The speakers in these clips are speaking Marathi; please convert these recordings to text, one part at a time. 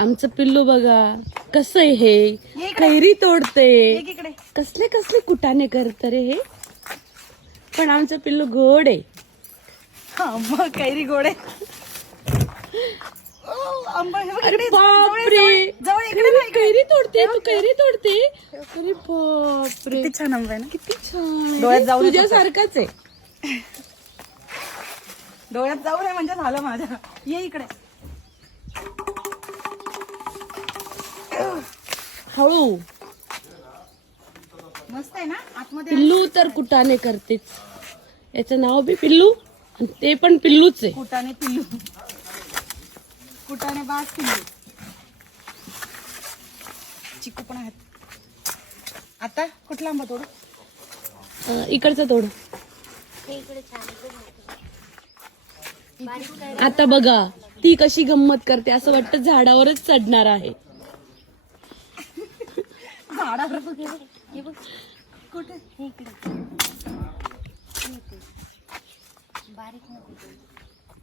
आमचं पिल्लू बघा कसं आहे हे, कैरी तोडते. कसले कसले कुटाने करत रे हे. पण आमचं पिल्लू गोड आहे. मग कैरी गोड आहे. अरे बापरे, कैरी तोडते तू, कैरी तोडते. अरे बापरे, किती छान आंबा आहे ना. किती छान. डोळ्यात जाऊ नये तुझ्यासारखाच आहे. डोळ्यात जाऊ नये म्हणजे झालं माझ्या. ये इकडे. हळू. मस्त आहे ना आतमध्ये. पिल्लू तर कुटाने करतेच. याचं नाव बी पिल्लू आणि ते पण पिल्लूच आहे. कुटाने पिल्लू, कुटाने बास पिल्लू. चिकू पण आहेत. आता कुठला आंबा तोडू. इकडचं तोड. आता बघा ती कशी गंमत करते, असं वाटतं झाडावरच चढणार आहे. झाडावर कुठे.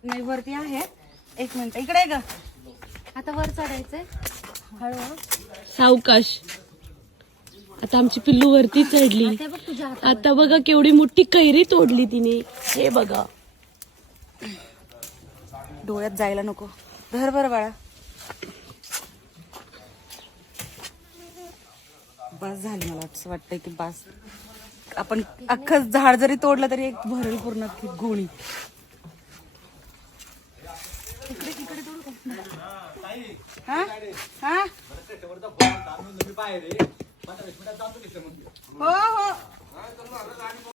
नाही वरती आहे. एक मिनिट इकडे आहे ग. आता वर चढायचंय हळूहळू. सावकाश. आता आमची पिल्लू वरती चढली. ते बघ तुझ्या हातात. आता बघा केवढी मोठी कैरी तोडली तिने. हे बघा. डोळ्यात जायला नको. धर बरं बाळा. बस झाली. मला असं वाटतंय की बस. आपण अख्खं झाड जरी तोडलं तरी एक भरेल पूर्ण गोणी. इकडे तिकडे तोडू का. हा हा हो हो.